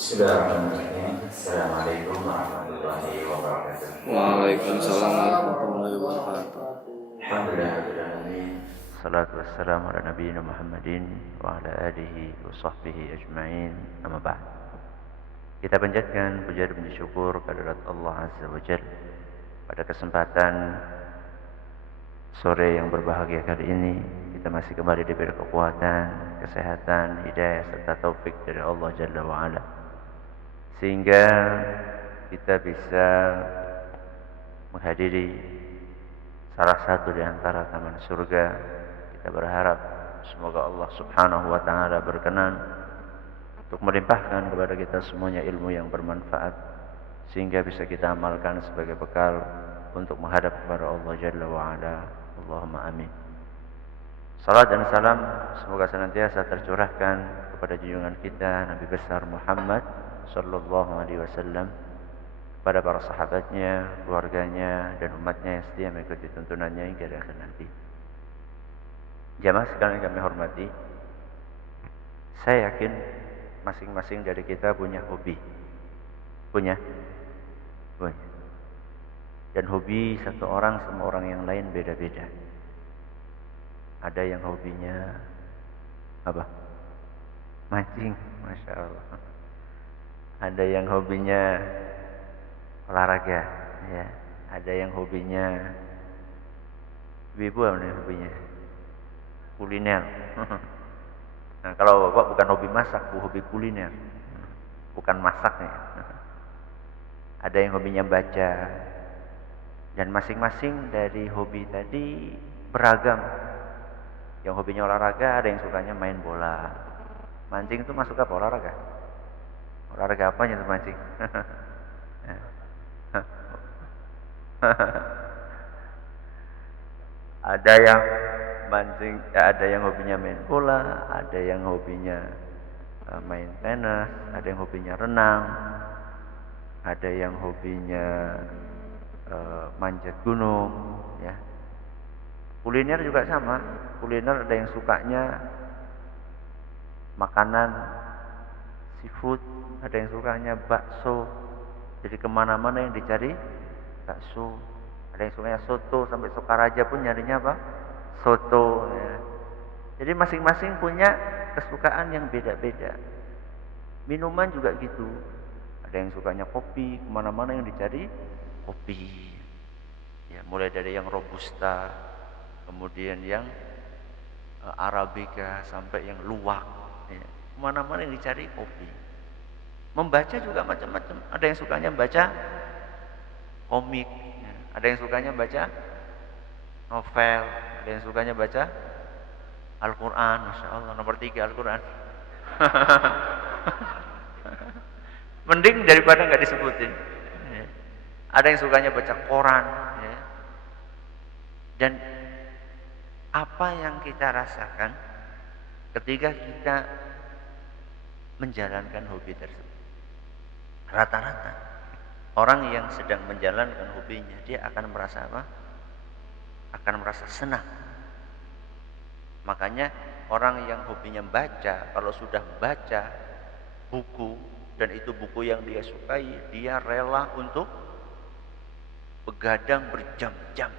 Bismillahirrahmanirrahim. Assalamualaikum warahmatullahi wabarakatuh. Waalaikumsalam warahmatullahi wabarakatuh. Alhamdulillahirrahmanirrahim. Salatu wassalamu ala nabiyina Muhammadin wa ala alihi wa sahbihi ajma'in. Amma ba'd. Kita panjatkan puja dan syukur kehadirat Allah Azza wa Jalla pada kesempatan sore yang berbahagia kali ini. Kita masih kembali diberi kekuatan, kesehatan, hidayah serta taufik dari Allah Jalla wa Ala, sehingga kita bisa menghadiri salah satu di antara taman surga. Kita berharap semoga Allah Subhanahu wa taala berkenan untuk melimpahkan kepada kita semuanya ilmu yang bermanfaat, sehingga bisa kita amalkan sebagai bekal untuk menghadap kepada Allah Jalla wa Ala. Allahumma amin. Salat dan salam semoga senantiasa tercurahkan kepada junjungan kita Nabi besar Muhammad sallallahu alaihi wasallam, pada para sahabatnya, keluarganya, dan umatnya yang setia mengikuti tuntunannya hingga akhir nanti. Jamaah sekalian kami hormati, saya yakin masing-masing dari kita punya hobi. Punya. Dan hobi satu orang sama orang yang lain beda-beda. Ada yang hobinya apa? Mancing, Masya Allah. Ada yang hobinya olahraga, ya. Ada yang hobinya, ibu apa nih hobinya? Kuliner. Nah, kalau bapak bukan hobi masak, hobi kuliner, bukan masaknya. Ada yang hobinya baca, dan masing-masing dari hobi tadi beragam. Yang hobinya olahraga, ada yang sukanya main bola. Mancing itu masuk apa olahraga? Olahraga apanya itu mancing? Ada yang mancing, ada yang hobinya main bola, ada yang hobinya main tenis, ada yang hobinya renang, ada yang hobinya manjat gunung, ya. Kuliner juga sama. Kuliner ada yang sukanya makanan seafood, ada yang sukanya bakso. Jadi kemana-mana yang dicari bakso. Ada yang sukanya soto, sampai Sokaraja pun nyarinya apa? Soto, ya. Jadi masing-masing punya kesukaan yang beda-beda. Minuman juga gitu. Ada yang sukanya kopi, kemana-mana yang dicari kopi. Ya, mulai dari yang robusta, kemudian yang arabica, sampai yang luwak, ya. Kemana-mana yang dicari kopi. Membaca juga macam-macam. Ada yang sukanya baca komik, ya. Ada yang sukanya baca novel, ada yang sukanya baca Al-Quran. Masya Allah, nomor 3 Al-Quran. Mending daripada nggak disebutin, ya. Ada yang sukanya baca koran, ya. Dan apa yang kita rasakan ketika kita menjalankan hobi tersebut? Rata-rata orang yang sedang menjalankan hobinya, dia akan merasa apa? Akan merasa senang. Makanya orang yang hobinya baca, kalau sudah baca buku dan itu buku yang dia sukai, dia rela untuk begadang berjam-jam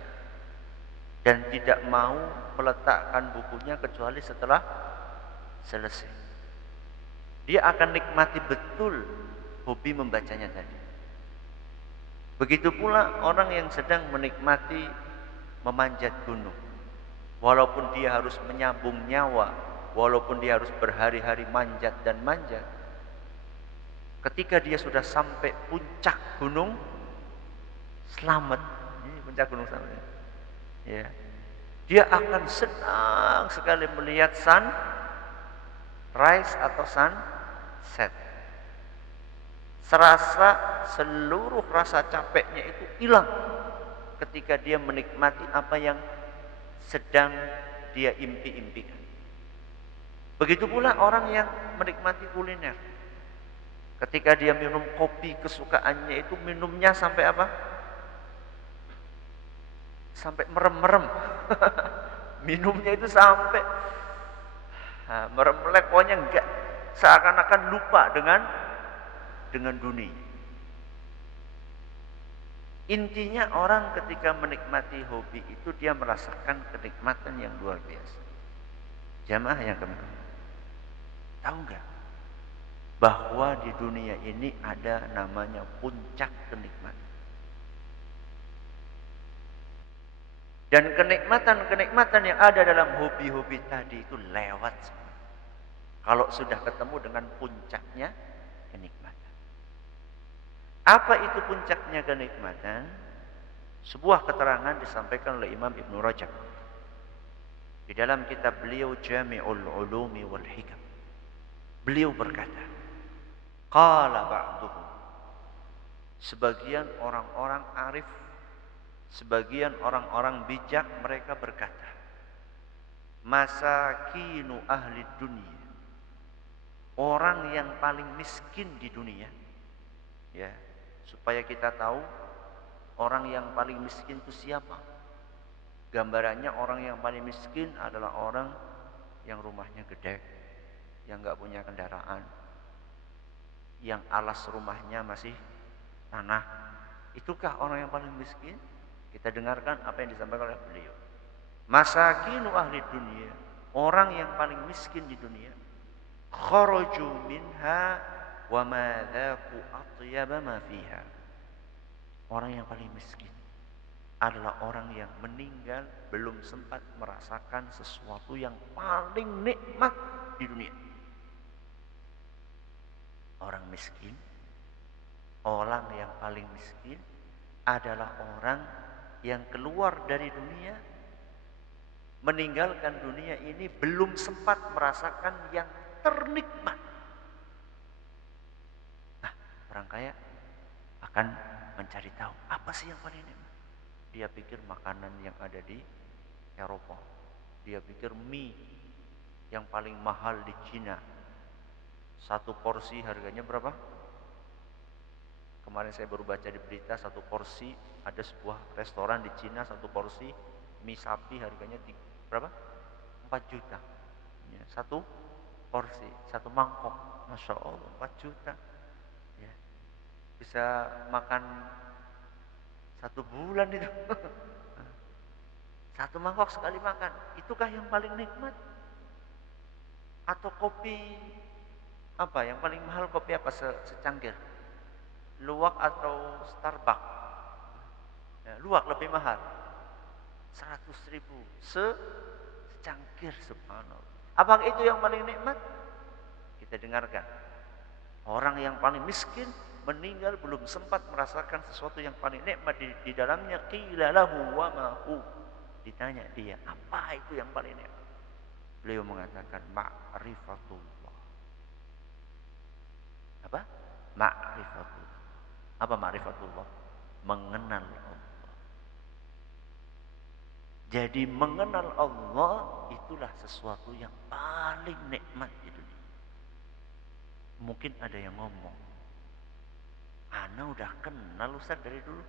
dan tidak mau meletakkan bukunya kecuali setelah selesai. Dia akan nikmati betul hobi membacanya tadi. Begitu pula orang yang sedang menikmati memanjat gunung. Walaupun dia harus menyambung nyawa, walaupun dia harus berhari-hari manjat dan manjat, ketika dia sudah sampai puncak gunung Slamet, ini puncak gunung Slamet, ya, dia akan senang sekali melihat sunrise atau sunset. Serasa seluruh rasa capeknya itu hilang ketika dia menikmati apa yang sedang dia impi-impikan. Begitu pula orang yang menikmati kuliner. Ketika dia minum kopi kesukaannya itu, minumnya sampai apa? Sampai merem-merem. Minumnya itu sampai merem-melek, pokoknya enggak, seakan-akan lupa dengan dengan dunia. Intinya orang ketika menikmati hobi itu dia merasakan kenikmatan yang luar biasa. Jamaah yang kami tahu nggak bahwa di dunia ini ada namanya puncak kenikmatan. Dan kenikmatan-kenikmatan yang ada dalam hobi-hobi tadi itu lewat semua. Kalau sudah ketemu dengan puncaknya kenikmatan. Apa itu puncaknya kenikmatan? Sebuah keterangan disampaikan oleh Imam Ibn Rajab di dalam kitab beliau Jami'ul Ulumi wal Hikam. Beliau berkata, qala ba'duhum, sebagian orang-orang arif, sebagian orang-orang bijak mereka berkata, masakinu ahli dunia, orang yang paling miskin di dunia. Ya, supaya kita tahu orang yang paling miskin itu siapa. Gambarannya orang yang paling miskin adalah orang yang rumahnya gede, yang nggak punya kendaraan, yang alas rumahnya masih tanah. Itukah orang yang paling miskin? Kita dengarkan apa yang disampaikan oleh beliau. Masakinu ahli dunia, orang yang paling miskin di dunia. Kharaju minha wa ma dhaku atyaba ma fiha. Orang yang paling miskin adalah orang yang meninggal belum sempat merasakan sesuatu yang paling nikmat di dunia. Orang miskin, orang yang paling miskin adalah orang yang keluar dari dunia, meninggalkan dunia ini belum sempat merasakan yang ternikmat. Nah, orang kaya akan mencari tahu apa sih yang paling nikmat. Dia pikir makanan yang ada di Eropa, dia pikir mie yang paling mahal di Cina. Satu porsi harganya berapa? Kemarin saya baru baca di berita, satu porsi, ada sebuah restoran di Cina, satu porsi mie sapi harganya berapa? 4 juta. Ya, satu porsi, satu mangkok, Masya Allah 4 juta. Ya, bisa makan 1 bulan itu. Satu mangkok sekali makan. Itukah yang paling nikmat? Atau kopi apa yang paling mahal? Kopi apa secangkir? Luwak atau Starbucks? Ya, luwak lebih mahal, 100.000 secangkir, subhanallah. Apakah itu yang paling nikmat? Kita dengarkan. Orang yang paling miskin meninggal belum sempat merasakan sesuatu yang paling nikmat di dalamnya. Qila lahu wa ma hu, ditanya dia, apa itu yang paling nikmat? Beliau mengatakan ma'rifatullah. Apa? Ma'rifatullah. Apa ma'rifatullah? Mengenal Allah. Jadi mengenal Allah itulah sesuatu yang paling nikmat di dunia. Mungkin ada yang ngomong, ana udah kenal Ustaz dari dulu,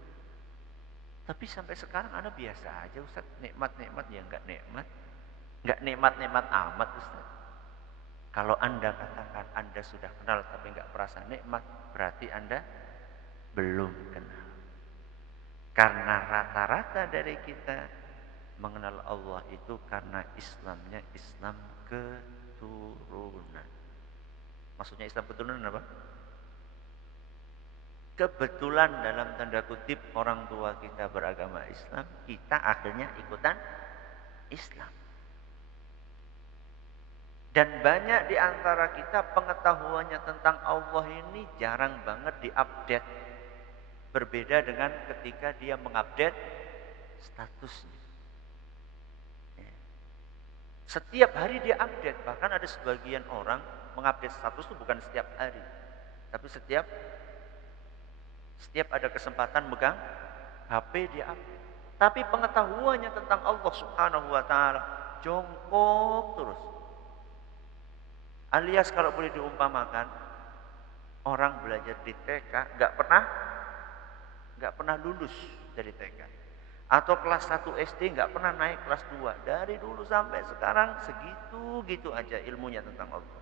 tapi sampai sekarang ana biasa aja Ustaz, nikmat-nikmat ya enggak nikmat. Enggak nikmat-nikmat amat Ustaz. Kalau Anda katakan Anda sudah kenal tapi enggak merasa nikmat, berarti Anda belum kenal. Karena rata-rata dari kita mengenal Allah itu karena Islamnya Islam keturunan. Maksudnya Islam keturunan apa? Kebetulan dalam tanda kutip orang tua kita beragama Islam, kita akhirnya ikutan Islam. Dan banyak di antara kita pengetahuannya tentang Allah ini jarang banget diupdate. Berbeda dengan ketika dia mengupdate statusnya. Setiap hari dia update. Bahkan ada sebagian orang mengupdate status itu bukan setiap hari, tapi setiap ada kesempatan megang HP dia update. Tapi pengetahuannya tentang Allah Subhanahu wa taala jongkok terus. Alias kalau boleh diumpamakan, orang belajar di TK nggak pernah lulus dari TK. Atau kelas 1 SD nggak pernah naik kelas 2. Dari dulu sampai sekarang segitu-gitu aja ilmunya tentang Allah.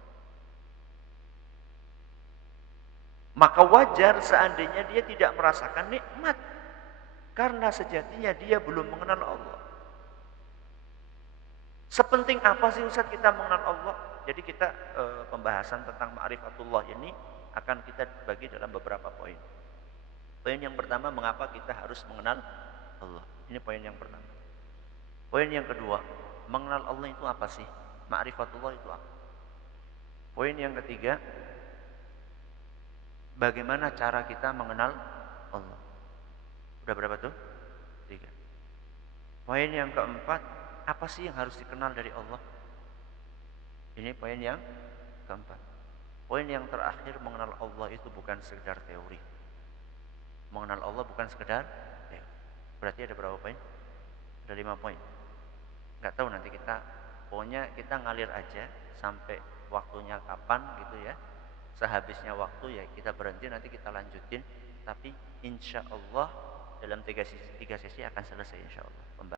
Maka wajar seandainya dia tidak merasakan nikmat. Karena sejatinya dia belum mengenal Allah. Sepenting apa sih Ustaz kita mengenal Allah? Jadi kita pembahasan tentang ma'rifatullah ini akan kita bagi dalam beberapa poin. Poin yang pertama, mengapa kita harus mengenal Allah. Ini poin yang pertama. Poin yang kedua, mengenal Allah itu apa sih? Ma'rifatullah itu apa? Poin yang ketiga, bagaimana cara kita mengenal Allah. Udah berapa tuh? 3. Poin yang keempat, apa sih yang harus dikenal dari Allah? Ini poin yang keempat. Poin yang terakhir, mengenal Allah itu bukan sekedar teori. Mengenal Allah bukan sekedar teori. Berarti ada berapa poin? Ada 5 poin. Nggak tahu nanti kita, pokoknya kita ngalir aja sampai waktunya kapan gitu ya. Sehabisnya waktu ya kita berhenti, nanti kita lanjutin. Tapi insya Allah dalam 3 sesi akan selesai insya Allah.